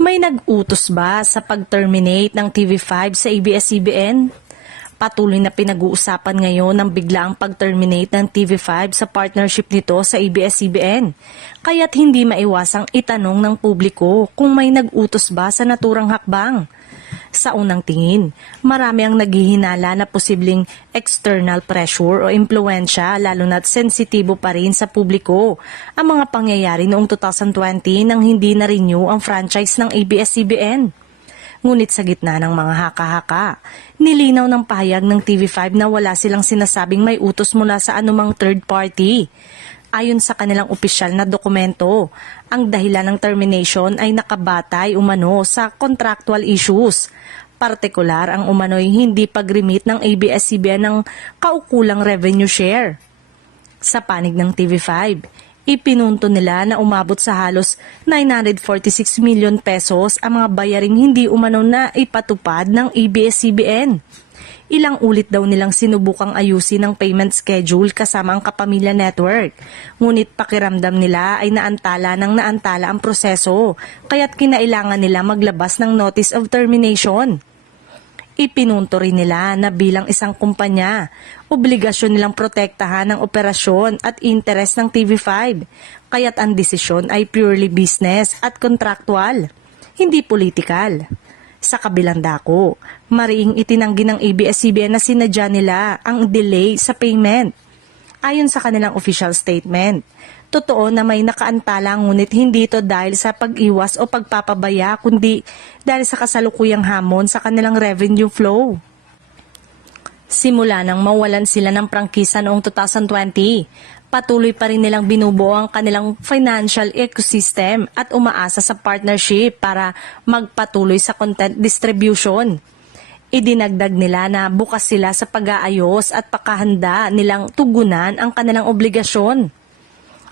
May nag-utos ba sa pag-terminate ng TV5 sa ABS-CBN? Patuloy na pinag-uusapan ngayon ng biglaang pag-terminate ng TV5 sa partnership nito sa ABS-CBN. Kaya't hindi maiwasang itanong ng publiko kung may nag-utos ba sa naturang hakbang. Sa unang tingin, marami ang naghihinala na posibleng external pressure o impluensya lalo na't sensitibo pa rin sa publiko ang mga pangyayari noong 2020 nang hindi na-renew ang franchise ng ABS-CBN. Ngunit sa gitna ng mga haka-haka, nilinaw ng pahayag ng TV5 na wala silang sinasabing may utos mula sa anumang third party. Ayon sa kanilang opisyal na dokumento, ang dahilan ng termination ay nakabatay umano sa contractual issues. Partikular ang umano'y hindi pag-remit ng ABS-CBN ng kaukulang revenue share. Sa panig ng TV5, ipinunto nila na umabot sa halos 946 million pesos ang mga bayaring hindi umano na ipatupad ng ABS-CBN. Ilang ulit daw nilang sinubukang ayusin ang payment schedule kasama ang Kapamilya Network. Ngunit pakiramdam nila ay naantala ang proseso, kaya't kinailangan nila maglabas ng notice of termination. Ipinunto rin nila na bilang isang kumpanya, obligasyon nilang protektahan ang operasyon at interes ng TV5, kaya't ang desisyon ay purely business at contractual, hindi political. Sa kabilang dako, mariing itinanggi ng ABS-CBN na sinadya nila ang delay sa payment. Ayon sa kanilang official statement, totoo na may nakaantala ngunit hindi ito dahil sa pag-iwas o pagpapabaya kundi dahil sa kasalukuyang hamon sa kanilang revenue flow. Simula nang mawalan sila ng prangkisa noong 2020, patuloy pa rin nilang binubuo ang kanilang financial ecosystem at umaasa sa partnership para magpatuloy sa content distribution. Idinagdag nila na bukas sila sa pag-aayos at pakahanda nilang tugunan ang kanilang obligasyon.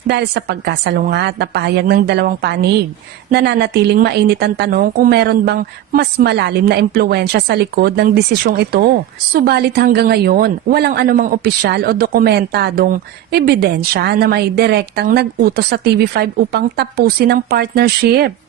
Dahil sa pagkasalungat na pahayag ng dalawang panig, nananatiling mainit ang tanong kung meron bang mas malalim na impluensya sa likod ng desisyong ito. Subalit hanggang ngayon, walang anumang opisyal o dokumentadong ebidensya na may direktang nag-utos sa TV5 upang tapusin ang partnership.